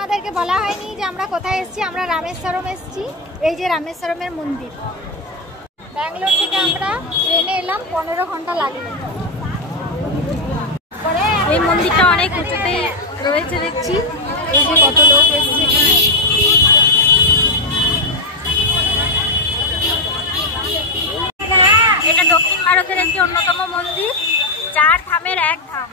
আমাদেরকে বলা হয়নি যে আমরা কোথায় এসেছি। আমরা রামেশ্বরম এসেছি। এই যে রামেশ্বরমের মন্দির। ব্যাঙ্গালোর থেকে আমরা ট্রেনে এলাম, 15 ঘন্টা লাগলো। এই মন্দিরটা অনেক উঁচুতে রয়েছে দেখছি। এই যে কত লোক এসেছে। এটা দক্ষিণ ভারতের একটি অন্যতম মন্দির, 4 ধামের 1 ধাম।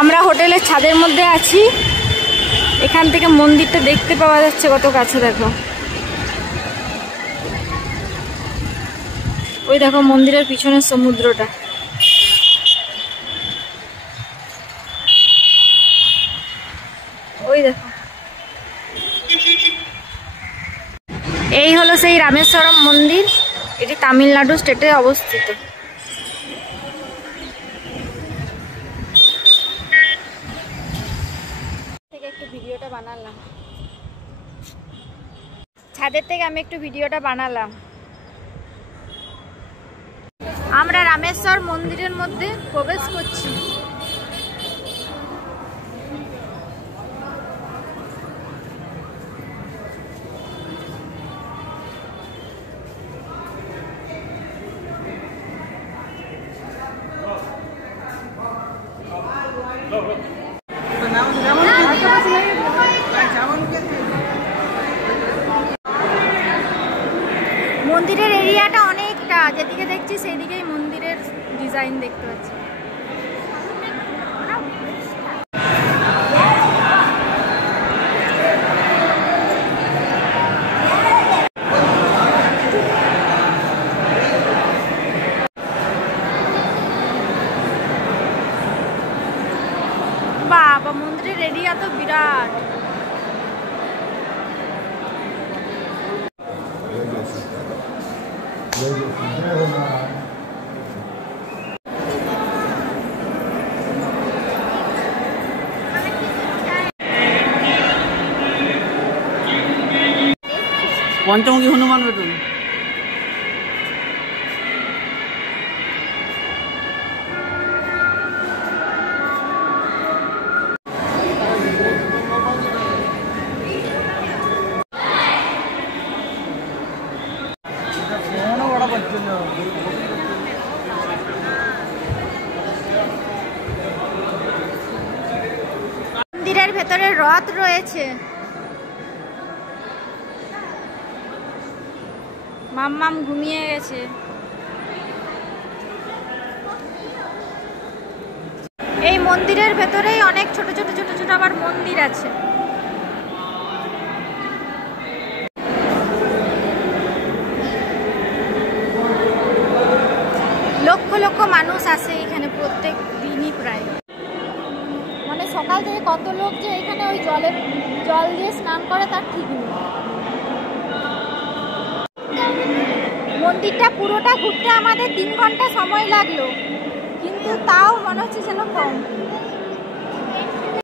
আমরা হোটেলের ছাদের মধ্যে আছি। এখান থেকে মন্দিরটা দেখতে পাওয়া যাচ্ছে কত কাছে। দেখো, ওই দেখো মন্দিরের পিছনের সমুদ্রটা। ওই দেখো, এই হলো সেই রামেশ্বরম মন্দির। এটি তামিলনাড়ু স্টেটে অবস্থিত। ভিডিওটা বানালাম ছাদের থেকে, আমি একটু ভিডিওটা বানালাম। আমরা রামেশ্বর মন্দিরের মধ্যে প্রবেশ করছি। মন্দিরের এরিয়াটা অনেকটা, যেদিকে দেখছি সেই দিকেই মন্দিরের ডিজাইন দেখতে পাচ্ছি। বাবা, মন্দিরের এরিয়া তো বিরাট। পঞ্চমুখী হনুমান বেতন। মন্দিরের ভেতরে রথ রয়েছে। মাম্মাম ঘুমিয়ে গেছে। এই মন্দিরের ভেতরেই অনেক ছোট ছোট ছোট ছোট আবার মন্দির আছে। লক্ষ লক্ষ মানুষ আসে এখানে প্রত্যেক দিনই প্রায়। মানে সকাল থেকে কত লোক যে এখানে ওই জল দিয়ে স্নান করে তার ঠিক নেই। মন্দিরটা পুরোটা ঘুরতে আমাদের 3 ঘন্টা সময় লাগলো, কিন্তু তাও মনে হচ্ছে যেন কম।